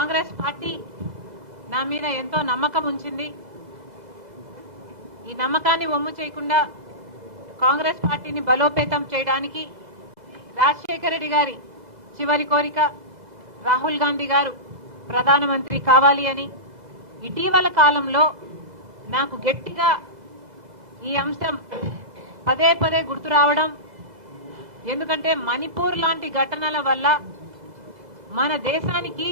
Congress party నా మీద ఎంతో నమ్మకం ఉంచింది. ఈ నమ్మకాన్ని వమ్ము చేయకుండా కాంగ్రెస్ పార్టీని బలోపేతం చేయడానికి రాజశేఖర రెడ్డి గారి చివరి కోరిక రాహుల్ గాంధీ గారు ప్రధానమంత్రి కావాలి అని ఇటీవల కాలంలో నాకు గట్టిగా ఈ అంశం పదే పదే గుర్తు రావడం, ఎందుకంటే మణిపూర్ లాంటి ఘటనల వల్ల మన దేశానికి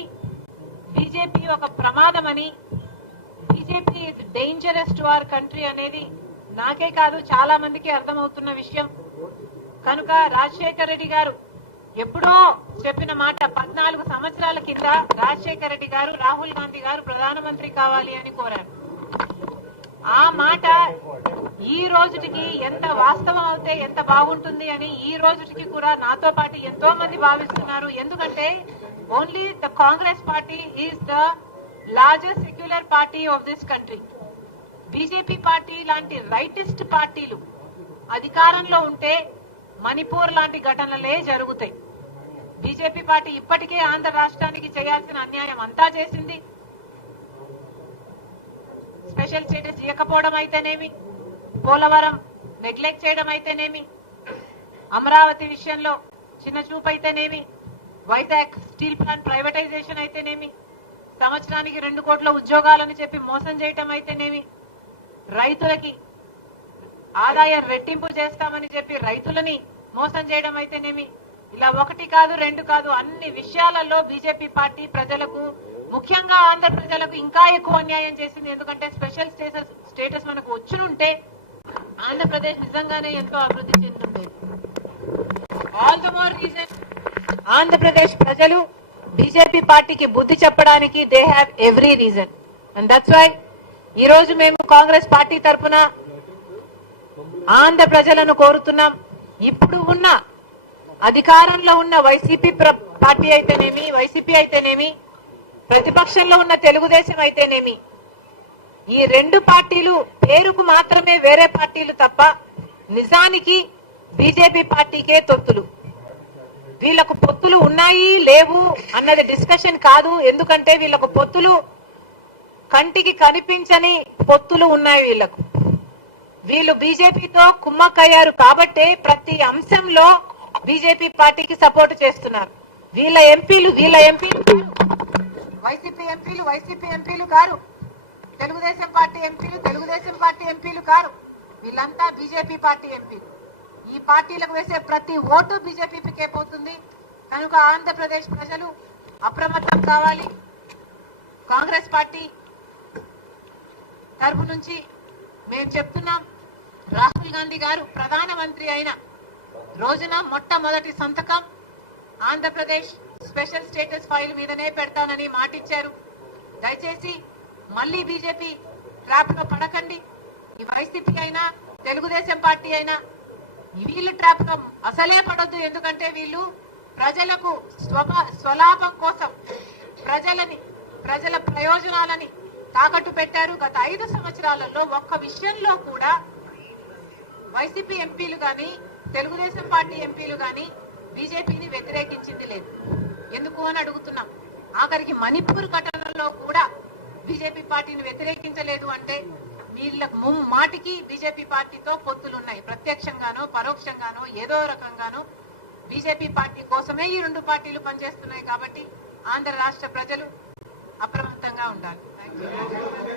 బీజేపీ ఒక ప్రమాదమని, BJP is dangerous to our country అనేది నాకే కాదు చాలా మందికి అర్థమవుతున్న విషయం. కనుక రాజశేఖర రెడ్డి గారు ఎప్పుడో చెప్పిన మాట 14 సంవత్సరాల కింద రాజశేఖర రెడ్డి గారు రాహుల్ గాంధీ గారు ప్రధానమంత్రి కావాలి అని కోరారు. ఆ మాట ఈ రోజుకి ఎంత వాస్తవం అవుతే ఎంత బాగుంటుంది అని ఈ రోజుకి కూడా నాతో పాటు ఎంతో మంది భావిస్తున్నారు. ఎందుకంటే only the Congress party is the largest secular party of this country. BJP party లాంటి రైటిస్ట్ పార్టీలు అధికారంలో ఉంటే మణిపూర్ లాంటి ఘటనలే జరుగుతాయి. బీజేపీ పార్టీ ఇప్పటికే ఆంధ్ర రాష్ట్రానికి చేయాల్సిన అన్యాయం అంతా చేసింది. స్పెషల్ స్టేటస్ ఇవ్వకపోవడం అయితేనేమి, పోలవరం నెగ్లెక్ట్ చేయడం అయితేనేమి, అమరావతి విషయంలో చిన్న చూపు అయితేనేమి, వైజాగ్ స్టీల్ ప్లాంట్ ప్రైవేటైజేషన్ అయితేనేమి, సంవత్సరానికి 2 కోట్ల ఉద్యోగాలని చెప్పి మోసం చేయటం అయితేనేమి, రైతులకి ఆదాయం రెట్టింపు చేస్తామని చెప్పి రైతులని మోసం చేయడం అయితేనేమి, ఇలా 1 కాదు 2 కాదు అన్ని విషయాలలో బీజేపీ పార్టీ ప్రజలకు, ముఖ్యంగా ఆంధ్ర ప్రజలకు ఇంకా ఎక్కువ అన్యాయం చేసింది. ఎందుకంటే స్పెషల్ స్టేటస్ మనకు వచ్చునుంటే ఆంధ్రప్రదేశ్ నిజంగానే ఎంతో అభివృద్ధి చెందుతుంది. All the more reason Andhra Pradesh ప్రజలు బీజేపీ పార్టీకి బుద్ధి చెప్పడానికి they have every reason. And that's why ఈ రోజు మేము కాంగ్రెస్ పార్టీ తరఫున ఆంధ్ర ప్రజలను కోరుతున్నాం. ఇప్పుడు ఉన్న అధికారంలో ఉన్న వైసీపీ పార్టీ అయితేనేమి, వైసీపీ అయితేనేమి, ప్రతిపక్షంలో ఉన్న తెలుగుదేశం అయితేనేమి, ఈ 2 పార్టీలు పేరుకు మాత్రమే వేరే పార్టీలు తప్ప నిజానికి బీజేపీ పార్టీకే తొత్తులు. వీళ్లకు పొత్తులు ఉన్నాయి లేవు అన్నది డిస్కషన్ కాదు. ఎందుకంటే వీళ్లకు పొత్తులు కంటికి కనిపించని పొత్తులు ఉన్నాయి. వీళ్ళు బీజేపీతో కుమ్మక్కయ్యారు కాబట్టే ప్రతి అంశంలో బీజేపీ పార్టీకి సపోర్ట్ చేస్తున్నారు. వీళ్ళ ఎంపీలు వైసీపీ ఎంపీలు కారు, తెలుగుదేశం పార్టీ ఎంపీలు కారు, వీళ్ళంతా బీజేపీ పార్టీ ఎంపీలు. ఈ పార్టీలకు వేసే ప్రతి ఓటు బీజేపీకే పోతుంది. కనుక ఆంధ్రప్రదేశ్ ప్రజలు అప్రమత్తం కావాలి. కాంగ్రెస్ పార్టీ తరఫు నుంచి మేము చెప్తున్నాం, రాహుల్ గాంధీ గారు ప్రధానమంత్రి అయిన రోజున మొట్టమొదటి సంతకం ఆంధ్రప్రదేశ్ స్పెషల్ స్టేటస్ ఫైల్ మీదనే పెడతానని మాటిచ్చారు. దయచేసి మళ్లీ బీజేపీ ట్రాప్ లో పడకండి. ఈ వైసీపీ అయినా తెలుగుదేశం పార్టీ అయినా వీళ్ళు ట్రాప్ లో అసలే పడొద్దు. ఎందుకంటే వీళ్ళు ప్రజలకు స్వలాభం కోసం ప్రజల ప్రయోజనాలని తాకట్టు పెట్టారు. గత 5 సంవత్సరాలలో ఒక్క విషయంలో కూడా వైసీపీ ఎంపీలు గాని తెలుగుదేశం పార్టీ ఎంపీలు గాని బీజేపీని వ్యతిరేకించింది లేదు. ఎందుకు అని అడుగుతున్నాం. ఆఖరికి మణిపూర్ ఘటనలో కూడా బీజేపీ పార్టీని వ్యతిరేకించలేదు అంటే వీళ్ళకు మాటికి బీజేపీ పార్టీతో పొత్తులున్నాయి. ప్రత్యక్షంగానో పరోక్షంగానో ఏదో రకంగానో బీజేపీ పార్టీ కోసమే ఈ 2 పార్టీలు పనిచేస్తున్నాయి. కాబట్టి ఆంధ్ర రాష్ట్ర ప్రజలు అప్రమత్తంగా ఉండాలి. థాంక్యూ.